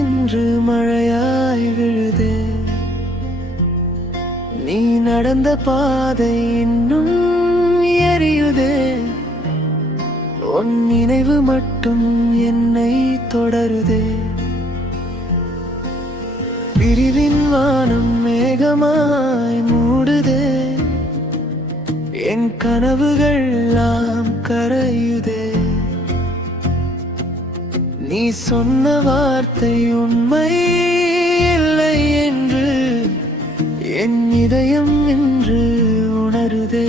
இன்று மழையாய் விழுதே. நீ நடந்த பாதை இன்னும் எரியுதே. உன் நினைவு மட்டும் என்னை தொடருதே. பிரிவின் வானம் மேகமாய் மூடுதே. என் கனவுகள் எல்லாம் கரையுதே. நீ சொன்ன வார்த்தை உண்மை இல்லை என்று என் இதயம் என்று உணருதே.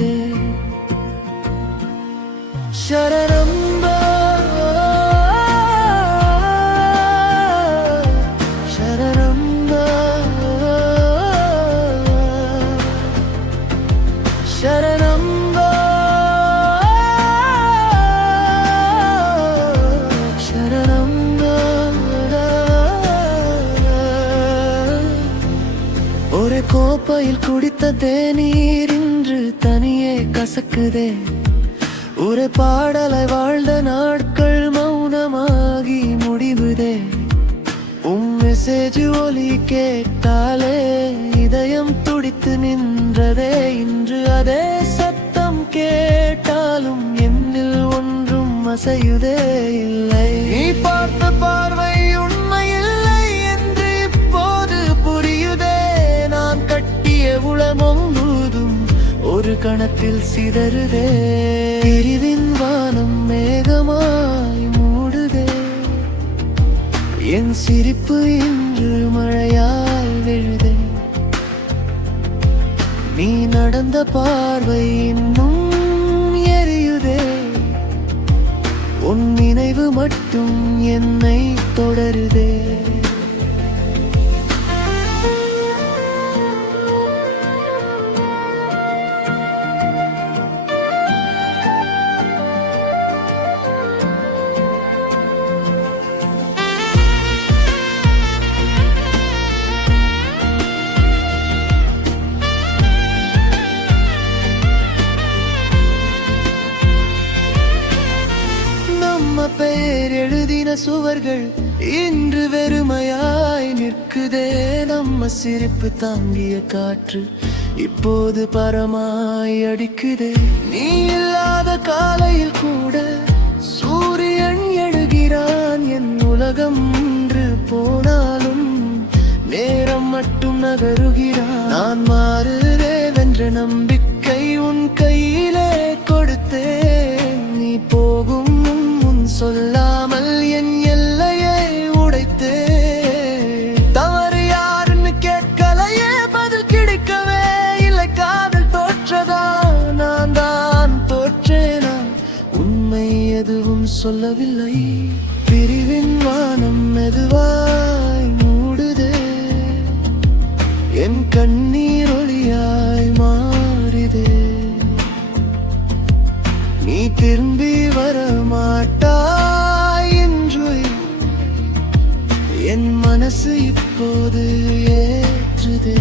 சரணம்பா சரணம்பா சரணம்பா சரணம்பா. ஒரு கோப்பையில் குடித்த தேநீர் இன்று தனியே கசக்குதே. ஒரு பாடலை வாழ்ந்த நாட்கள் மௌனமாகி முடிவுதே. மெசேஜ் ஒலி கேட்டாலே இதயம் துடித்து நின்றதே. இன்று அதே சத்தம் கேட்டாலும் என்னில் ஒன்றும் அசையுதே இல்லை. நீ பார்த்த பார்வை உண்மையில்லை என்று இப்போது புரியுதே. நான் கட்டிய உளமும் முழுதும் ஒரு கணத்தில் சிதறுதே. பிரிவின் வானம் மேகமாய் மூடுதே. என் சிரிப்பு இன்று மழையாய் விழுதே. நீ நடந்த பார்வை இன்னும் எரியுதே. உன் நினைவு மட்டும் என்னை தொடருதே. பெயர் எழுதின சுவர்கள் இன்று வெறுமையாய் நிற்குதே. நம்ம சிரிப்பு தாங்கிய காற்று இப்போது பரமாய் அடிக்குதே. நீ இல்லாத காலையில் கூட சூரியன் எழுகிறான். என் உலகம் இன்று போனாலும் நேரம் மட்டும் நகருகிறான். நான் மாறுவேன்ற நம்பிக்கை உன் கையிலே கொடுத்தேன். நீ போகும் சொல்லாமல் என் எல்லையை உடைத்தே. தவறு யாருன்னு கேட்கலையே, பதில் கிடைக்கவே இல்லை. காதல் தோற்றதா நான் தான் தோற்றேனா? உண்மை எதுவும் சொல்லவில்லை. பிரிவின் வானம் மெதுவாய் மூடுதே. என் கண்ணீர் ஒளியாய் மாறிதே. நீ திரும்பி வர மாட்டாய் என்று என் மனசு இப்போது ஏற்றுதே.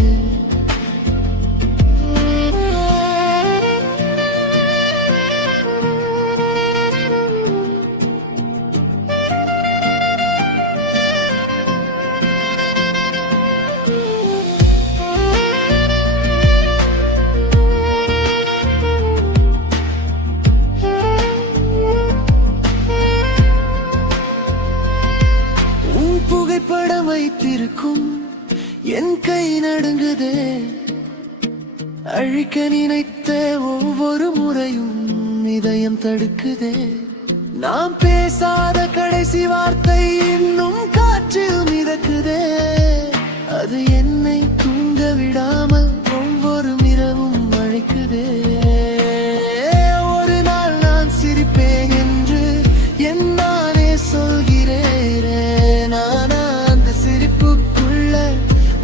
புகைப்படம் வைத்திருக்கும் என் கை நடுங்குதே. அழிக்க நினைத்த ஒவ்வொரு முறையும் இதயம் தடுக்குதே. நாம் பேசாத கடைசி வார்த்தை இன்னும் காற்றில் மிதக்குதே. அது என்னை தூங்க விடாமல் ஒவ்வொரு இரவும் அழைக்குதே. ஒரு நாள் நான் சிரிப்பேன் என்று என்னானே சொல்கிறேன். நான் அந்த சிரிப்புக்குள்ள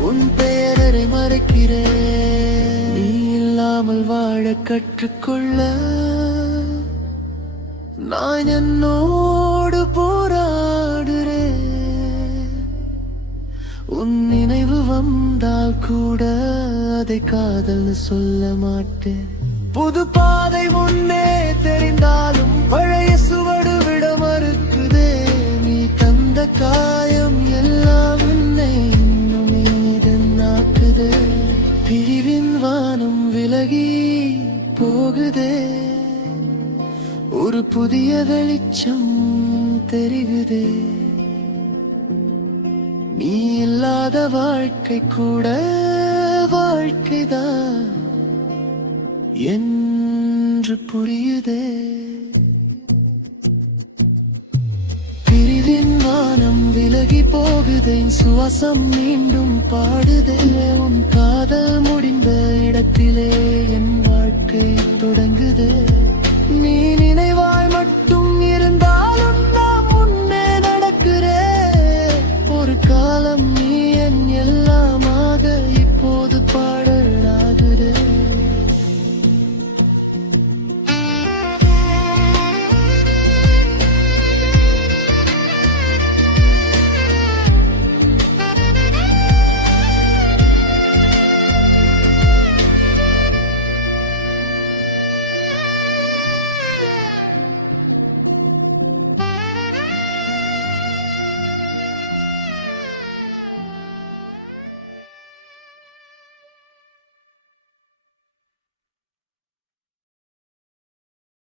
உன் பெயரை மறைக்கிறேன். நீ இல்லாமல் வாழ கற்றுக்கொள்ள நான் என்னோடு போராடுறேன். உன் நினைவு வந்தால் கூட அதை காதல்னு சொல்ல மாட்டேன். புது பாதை முன்னே தெரிந்தாலும் பழைய சுவடு விட மறுக்குதே. நீ தந்த காயம் எல்லாம் இல்லாத வாழ்க்கை கூட வாழ்க்கைதான் என்று புரியுதே. பிரிவின் வானம் விலகி போகுதே, சுவாசம் மீண்டும் பாடுதே. உன் காதல் முடிந்த இடத்திலே என் வாழ்க்கை தொடங்குதே.